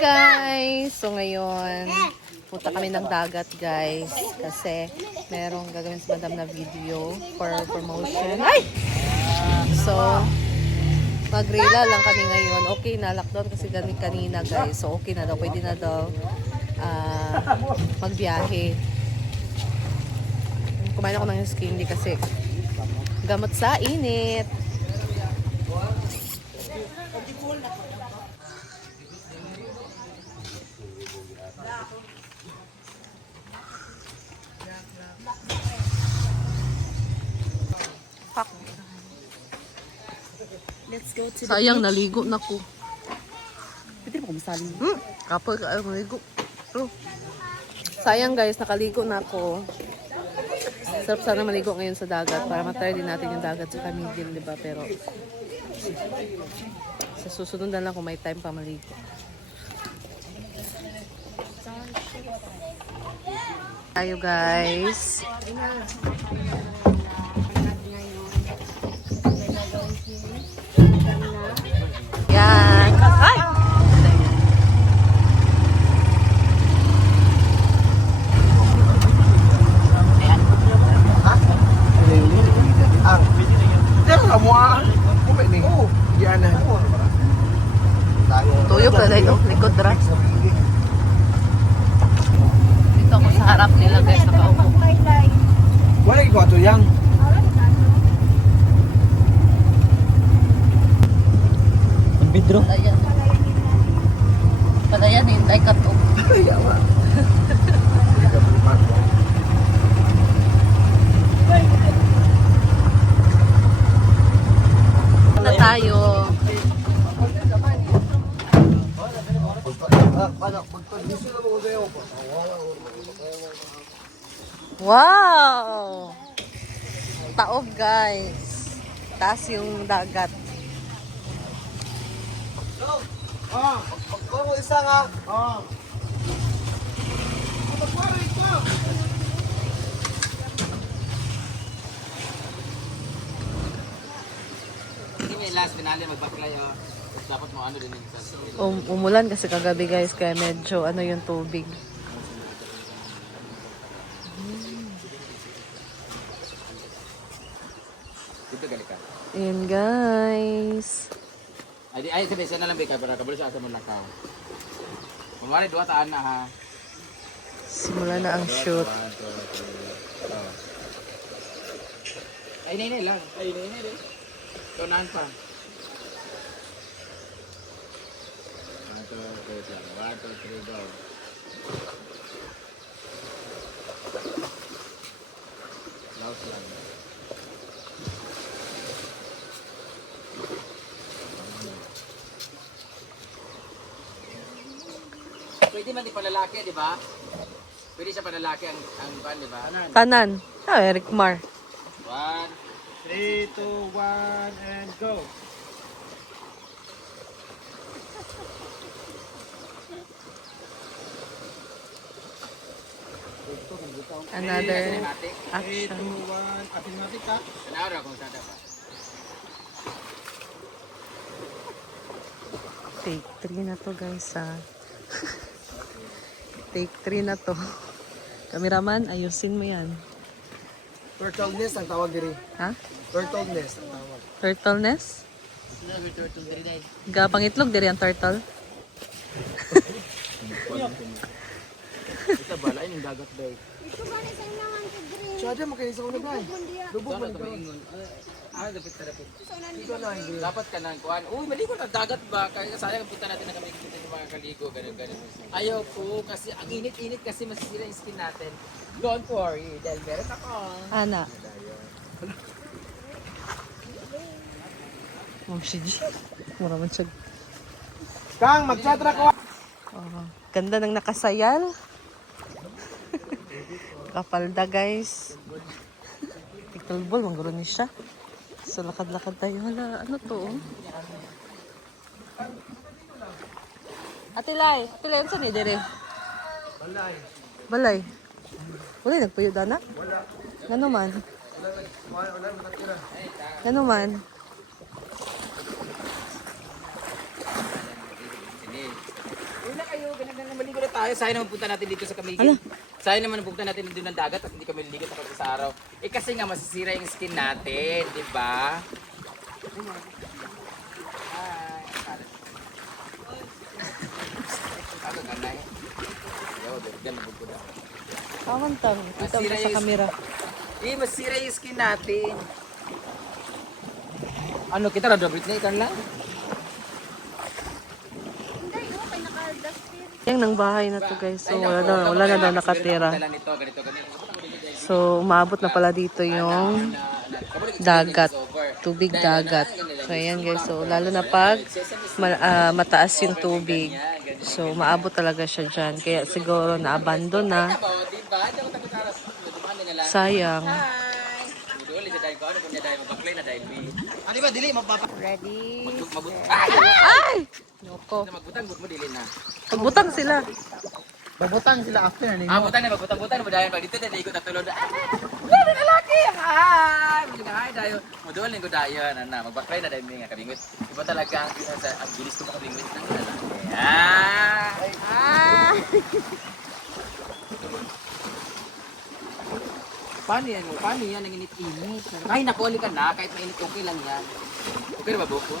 guys! So ngayon, punta kami ng dagat guys. Kasi merong gagawin si madam na video for promotion. Ay! So, mag-rela lang kami ngayon. Okay na, lockdown kasi kanina guys. So okay na daw, pwede na daw magbiyahe. Kumain ako ng skinny kasi gamot sa init. Let's go to the Sayang, beach. naligo na ko. Pwede mo kumisalin. Kapag naligo. Oh. Sayang guys, nakaligo na ako. Sarap sana maligo ngayon sa dagat para matry din natin yung dagat sa Camigil, di ba? Pero sa susunod na lang kung may time pa maligo. Tayo guys. Yan. Ay! Tuyok na lang yung likod dra. Dito ako sa harap nila guys, nakaupo. Wala ikaw ito yang. Ang bidro. Padayan. Padayan, hintay ka to. Yawa. Na tayo. Wow! Taob guys. Taas yung dagat. Kung isa nga. Hindi may last finale magbaklay oh. Dapat mo ano din yung Umulan kasi kagabi guys, kaya medyo ano yung tubig. dito gali ka. Ayan guys. Ay sabi sana lang bika para kabalo sa asa mo lakaw. Kumari duwa taan na ha. Simula na ang shoot. Ay nay lang. Ay nay din. Tunan pa. 1 2 3 go. Last lang. Pwede man di palalaki, di ba? Pwede siya palalaki ang ban, di ba? Tanan. Ah, Eric Mar. 1 3, 2, 1, and go. Another cinematic. 3, 2, action. 1. Atinatik ka. Tanaw kung sada pa. Take 3 na to guys ah. Take 3 na to. Cameraman, ayusin mo yan. Turtle nest ang tawag diri. Ha? Turtle nest ang tawag. Turtle nest? Gapangitlog diri ang turtle. Ito ba lain yung dagat daw. Siya din makinis ako na guys. Lubog man ka. Dapat ka dapat. Dapat ka nang kuan. Uy, maligo na dagat ba? Kaya sayang punta natin na kami kita yung mga kaligo ganun. Ayaw po kasi ang init-init kasi masisira yung skin natin. Don't worry, dahil meron ako. Ana. Oh, shit. Mura man siya. Kang, magsadra ko. Oh, ganda ng nakasayal. Kapalda guys. Pickleball, mangguro ni siya. So lakad-lakad tayo. Hala, ano to? Atilay, ano sa ni dire? Balay. Balay. Wala nagpuyo dana? Wala. Ngano man? Wala nakatira. Ngano man? Wala kayo maligo na tayo. Sayang naman punta natin dito sa Camiguin. Sayang naman punta natin dito ng dagat at hindi kami liligo tapos sa araw. Eh kasi nga masisira yung skin natin, di ba? Ako ganay. Yo, dagdag na buko na. Kamantang, kita mo Masira sa yung- kamera. Eh, masira yung skin natin. Ano kita na dobrit na ikan lang? Yung nang bahay na to guys. So wala na daw nakatira. Ganito, ganito, ganito. So umabot na pala dito yung dagat. Tubig dagat. So ayan guys. So lalo na pag mataas yung tubig. So maabot talaga siya dyan. Kaya siguro na-abandon na. Sayang. Ready? Ay! Noko. Magbutang mo dili na. Pagbutang sila. Babutang sila after ni mo. Butang na magbutang mo dayon pag dito na ikot at tulod. Lalo na laki. Hi. Hi dayo. Modual ning dayon ana magbaklay na dayon mi nga kabingwit. Iba talaga ang bilis ko makabingwit nang lalaki. Paano yan mo? Paano yan ang init-init? Ay, nakuha ka na. Kahit mainit, okay lang yan. Okay na ba, Boko?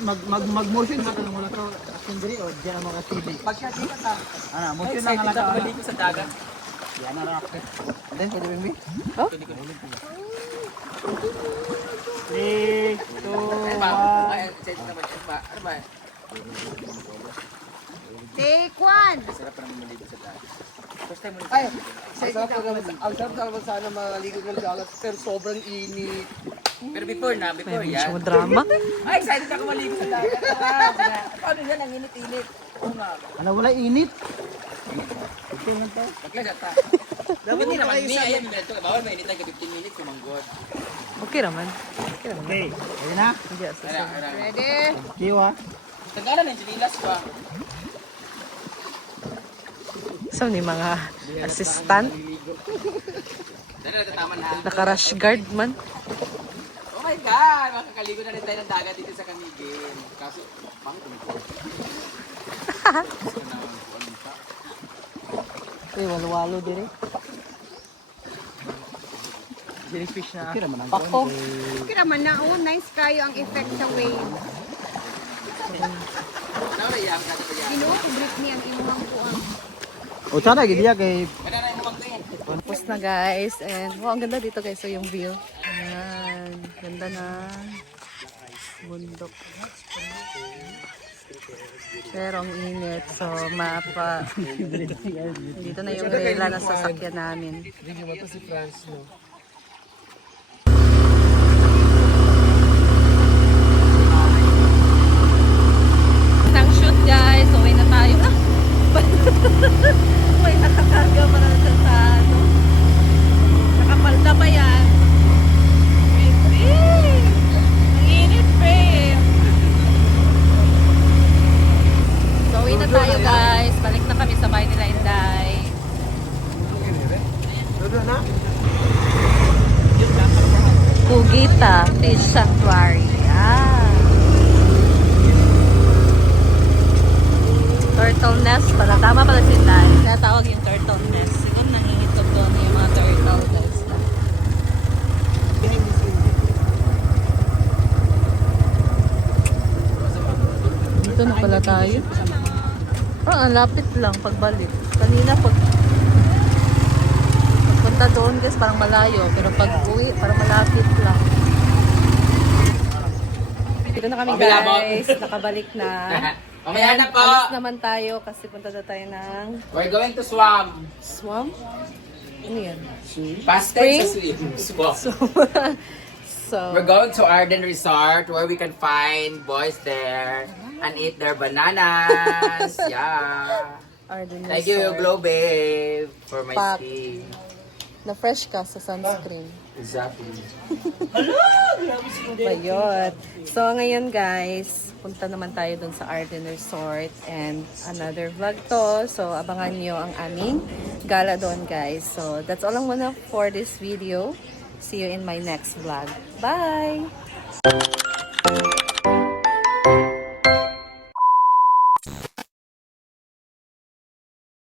Mag-motion ka nang wala ka sindri o diyan ang mga TV. Pagkati ka ta. Ana, Ay, motion lang excited ala ako ka. maligo sa dagat. Yan na rock. Then pwede bimbi. Pwede ko na. 3 Ay, 2 ba? Ay, excited naman. Ano ba? Ano ba? Take one. Sarap pa naman maligo sa dagat. First time mo Ay, excited ka naman. Ang sarap naman sana maligo ng dagat pero sobrang init. Pero before na, before Ay, yan. medyo drama. Ay, excited ako maligo sa dagat. Paano yan ang init-init? Oo nga. Ano wala init? Baklay sa ta. Hindi naman, mi, ayan, may minuto. Bawal may initan ka 15 minutes, sumanggod. Okay naman. Okay naman. Okay, ayun na. Hindi asa. Ano, ano. Ready? Kiwa. Tagalan ng sinilas pa. So ni mga assistant. Dahil natataman na. Naka-rush guard man. Oh my God! Makakaligo na rin tayo ng dagat dito sa Camiguin. Kaso, bakit tumikot? Uy, walo-walo din eh. Jellyfish na. Okay naman ang Pako. Okay naman na. Oh, nice kayo ang effect sa wave. Naurayang ka pa yan. Ginuubrit niya ang imuhang kuang. O sana gidiya kay Kaya na yung mabangkain. Tapos na guys. And wow, ang ganda dito guys. So yung view. Ayan. Ganda na. Bundok. Pero ang init. So dito na yung rela na sasakyan namin. Hindi mo to si France no. Isang shoot guys. Uwi na tayo. May nakakarga pa na sa ano. Nakapalda pa yan. Ang init pa eh. So uwi na tayo guys. Balik na kami sa bahay nila Inday. Dodo na. Cugita Beach Sanctuary. Turtle nest pala. Tama pala si Inday. Kaya tawag yung turtle nest. Siguro nangingitlog doon yung mga turtle guys. Dito na pala tayo. Parang ang lapit lang pagbalik. Kanina pagpunta doon guys parang malayo. Pero pag uwi parang malapit lang. Dito na kami guys. Nakabalik na. Mamaya na po. Alis naman tayo kasi punta na tayo ng We're going to swam. swamp. Ano yan? Past tense sa swim. Swam. So, We're going to Arden Resort where we can find boys there and eat their bananas. Yeah. Arden Thank you, Resort. Glow Babe, for my Pack. skin. Na fresh ka sa sunscreen. Exactly. Bayot. So, ngayon guys, punta naman tayo dun sa Arden Resort and another vlog to. So, abangan nyo ang aming gala doon guys. So, that's all ang muna for this video. See you in my next vlog. Bye!